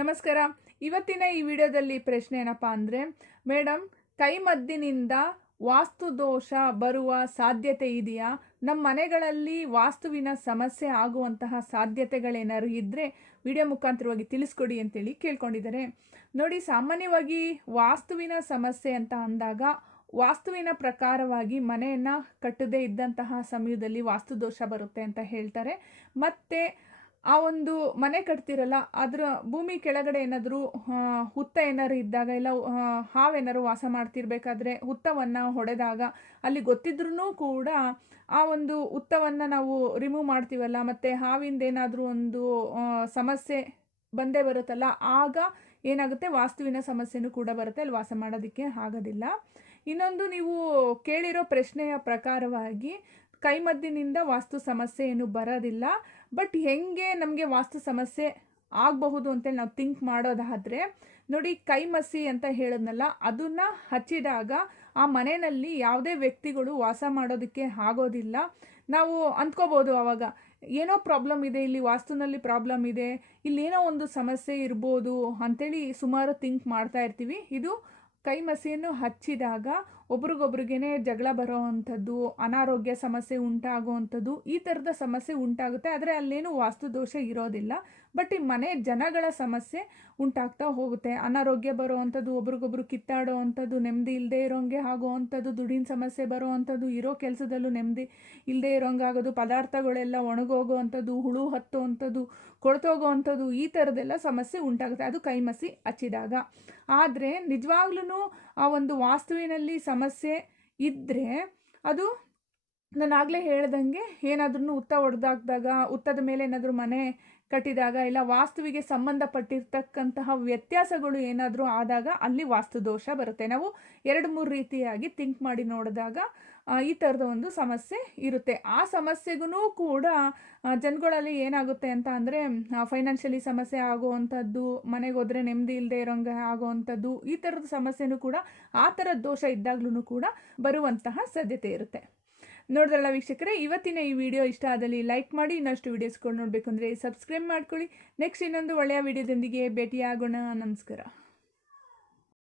ನಮಸ್ಕಾರ. ಇವತ್ತಿನ ಈ ವಿಡಿಯೋದಲ್ಲಿ ಪ್ರಶ್ನೆ ಏನಪ್ಪ ಅಂದರೆ, ಮೇಡಮ್, ಕೈಮದ್ದಿನಿಂದ ವಾಸ್ತು ದೋಷ ಬರುವ ಸಾಧ್ಯತೆ ಇದೆಯಾ? ನಮ್ಮ ಮನೆಗಳಲ್ಲಿ ವಾಸ್ತುವಿನ ಸಮಸ್ಯೆ ಆಗುವಂತಹ ಸಾಧ್ಯತೆಗಳೇನಾದ್ರು ಇದ್ದರೆ ವಿಡಿಯೋ ಮುಖಾಂತರವಾಗಿ ತಿಳಿಸ್ಕೊಡಿ ಅಂತೇಳಿ ಕೇಳ್ಕೊಂಡಿದ್ದಾರೆ. ನೋಡಿ, ಸಾಮಾನ್ಯವಾಗಿ ವಾಸ್ತುವಿನ ಸಮಸ್ಯೆ ಅಂತ ಅಂದಾಗ ವಾಸ್ತುವಿನ ಪ್ರಕಾರವಾಗಿ ಮನೆಯನ್ನು ಕಟ್ಟದೇ ಇದ್ದಂತಹ ಸಮಯದಲ್ಲಿ ವಾಸ್ತು ದೋಷ ಬರುತ್ತೆ ಅಂತ ಹೇಳ್ತಾರೆ. ಮತ್ತು ಆ ಒಂದು ಮನೆ ಕಟ್ತಿರಲ್ಲ, ಅದರ ಭೂಮಿ ಕೆಳಗಡೆ ಏನಾದರೂ ಹುತ್ತ ಏನಾದ್ರು ಇದ್ದಾಗ, ಇಲ್ಲ ಹಾವೇನಾದ್ರು ವಾಸ ಮಾಡ್ತಿರ್ಬೇಕಾದ್ರೆ ಹುತ್ತವನ್ನು ಹೊಡೆದಾಗ ಅಲ್ಲಿ ಗೊತ್ತಿದ್ರೂ ಕೂಡ ಆ ಒಂದು ಹುತ್ತವನ್ನು ನಾವು ರಿಮೂವ್ ಮಾಡ್ತೀವಲ್ಲ, ಮತ್ತು ಹಾವಿಂದ ಏನಾದರೂ ಒಂದು ಸಮಸ್ಯೆ ಬಂದೇ ಬರುತ್ತಲ್ಲ, ಆಗ ಏನಾಗುತ್ತೆ, ವಾಸ್ತುವಿನ ಸಮಸ್ಯೆನೂ ಕೂಡ ಬರುತ್ತೆ, ಅಲ್ಲಿ ವಾಸ ಮಾಡೋದಕ್ಕೆ ಆಗೋದಿಲ್ಲ. ಇನ್ನೊಂದು, ನೀವು ಕೇಳಿರೋ ಪ್ರಶ್ನೆಯ ಪ್ರಕಾರವಾಗಿ ಕೈಮದ್ದಿನಿಂದ ವಾಸ್ತು ಸಮಸ್ಯೆ ಏನು ಬರೋದಿಲ್ಲ. ಬಟ್ ಹೆಂಗೆ ನಮಗೆ ವಾಸ್ತು ಸಮಸ್ಯೆ ಆಗಬಹುದು ಅಂತೇಳಿ ನಾವು ಥಿಂಕ್ ಮಾಡೋದಾದರೆ, ನೋಡಿ, ಕೈಮಸಿ ಅಂತ ಹೇಳಿದ್ನಲ್ಲ, ಅದನ್ನು ಹಚ್ಚಿದಾಗ ಆ ಮನೆಯಲ್ಲಿ ಯಾವುದೇ ವ್ಯಕ್ತಿಗಳು ವಾಸ ಮಾಡೋದಕ್ಕೆ ಆಗೋದಿಲ್ಲ. ನಾವು ಅಂದ್ಕೋಬೋದು ಆವಾಗ, ಏನೋ ಪ್ರಾಬ್ಲಮ್ ಇದೆ, ಇಲ್ಲಿ ವಾಸ್ತುನಲ್ಲಿ ಪ್ರಾಬ್ಲಮ್ ಇದೆ, ಇಲ್ಲೇನೋ ಒಂದು ಸಮಸ್ಯೆ ಇರ್ಬೋದು ಅಂಥೇಳಿ ಸುಮಾರು ಥಿಂಕ್ ಮಾಡ್ತಾ ಇರ್ತೀವಿ. ಇದು ಕೈಮಸಿಯನ್ನು ಹಚ್ಚಿದಾಗ ಒಬ್ರಿಗೊಬ್ರಿಗೇ ಜಗಳ ಬರೋ ಅಂಥದ್ದು, ಅನಾರೋಗ್ಯ ಸಮಸ್ಯೆ ಉಂಟಾಗುವಂಥದ್ದು, ಈ ಥರದ ಸಮಸ್ಯೆ ಉಂಟಾಗುತ್ತೆ. ಆದರೆ ಅಲ್ಲೇನು ವಾಸ್ತು ದೋಷ ಇರೋದಿಲ್ಲ. ಬಟ್ ಈ ಮನೆ ಜನಗಳ ಸಮಸ್ಯೆ ಉಂಟಾಗ್ತಾ ಹೋಗುತ್ತೆ. ಅನಾರೋಗ್ಯ ಬರೋ ಅಂಥದ್ದು, ಒಬ್ರಿಗೊಬ್ರು ಕಿತ್ತಾಡೋ ಅಂಥದ್ದು, ನೆಮ್ಮದಿ ಇಲ್ಲದೆ ಇರೋಂಗೆ ಆಗೋ ಅಂಥದ್ದು, ದುಡ್ಡಿನ ಸಮಸ್ಯೆ ಬರೋ ಅಂಥದ್ದು, ಇರೋ ಕೆಲಸದಲ್ಲೂ ನೆಮ್ಮದಿ ಇಲ್ಲದೆ ಇರೋಂಗೆ ಆಗೋದು, ಪದಾರ್ಥಗಳೆಲ್ಲ ಒಣಗೋಗೋ ಅಂಥದ್ದು, ಹುಳು ಹತ್ತೋ ಅಂಥದ್ದು, ಕೊಳ್ತೋಗೋ ಅಂಥದ್ದು, ಈ ಥರದ್ದೆಲ್ಲ ಸಮಸ್ಯೆ ಉಂಟಾಗುತ್ತೆ. ಅದು ಕೈಮಸಿ ಹಚ್ಚಿದಾಗ. ಆದರೆ ನಿಜವಾಗ್ಲೂ ಆ ಒಂದು ವಾಸ್ತುವಿನಲ್ಲಿ ಸಮಸ್ಯೆ ಇದ್ದರೆ ಅದು ನಾನು ಆಗಲೇ ಹೇಳ್ದಂಗೆ, ಏನಾದ್ರೂ ಹುತ್ತ ಹೊಡೆದಾಕ್ದಾಗ, ಹುತ್ತದ ಮೇಲೆ ಏನಾದರೂ ಮನೆ ಕಟ್ಟಿದಾಗ, ಇಲ್ಲ ವಾಸ್ತುವಿಗೆ ಸಂಬಂಧಪಟ್ಟಿರ್ತಕ್ಕಂತಹ ವ್ಯತ್ಯಾಸಗಳು ಏನಾದರೂ ಆದಾಗ ಅಲ್ಲಿ ವಾಸ್ತು ದೋಷ ಬರುತ್ತೆ. ನಾವು 2-3 ರೀತಿಯಾಗಿ ಥಿಂಕ್ ಮಾಡಿ ನೋಡಿದಾಗ ಈ ಥರದ ಒಂದು ಸಮಸ್ಯೆ ಇರುತ್ತೆ. ಆ ಸಮಸ್ಯೆಗೂ ಕೂಡ ಜನಗಳಲ್ಲಿ ಏನಾಗುತ್ತೆ ಅಂತ ಅಂದರೆ, ಫೈನಾನ್ಷಿಯಲಿ ಸಮಸ್ಯೆ ಆಗುವಂಥದ್ದು, ಮನೆಗೆ ಹೋದರೆ ನೆಮ್ಮದಿ ಇಲ್ಲದೆ ಇರೋಂಗೆ ಆಗುವಂಥದ್ದು, ಈ ಥರದ ಸಮಸ್ಯೆನೂ ಕೂಡ ಆ ಥರದ ದೋಷ ಇದ್ದಾಗ್ಲೂ ಕೂಡ ಬರುವಂತಹ ಸಾಧ್ಯತೆ ಇರುತ್ತೆ. ನೋಡಿದ್ರಲ್ಲ ವೀಕ್ಷಕರೇ, ಇವತ್ತಿನ ಈ ವಿಡಿಯೋ ಇಷ್ಟ ಆದಲ್ಲಿ ಲೈಕ್ ಮಾಡಿ. ಇನ್ನಷ್ಟು ವೀಡಿಯೋಸ್ಗಳು ನೋಡಬೇಕು ಅಂದರೆ ಸಬ್ಸ್ಕ್ರೈಬ್ ಮಾಡ್ಕೊಳ್ಳಿ. ನೆಕ್ಸ್ಟ್ ಇನ್ನೊಂದು ಒಳ್ಳೆಯ ವಿಡಿಯೋದೊಂದಿಗೆ ಭೇಟಿಯಾಗೋಣ. ನಮಸ್ಕಾರ.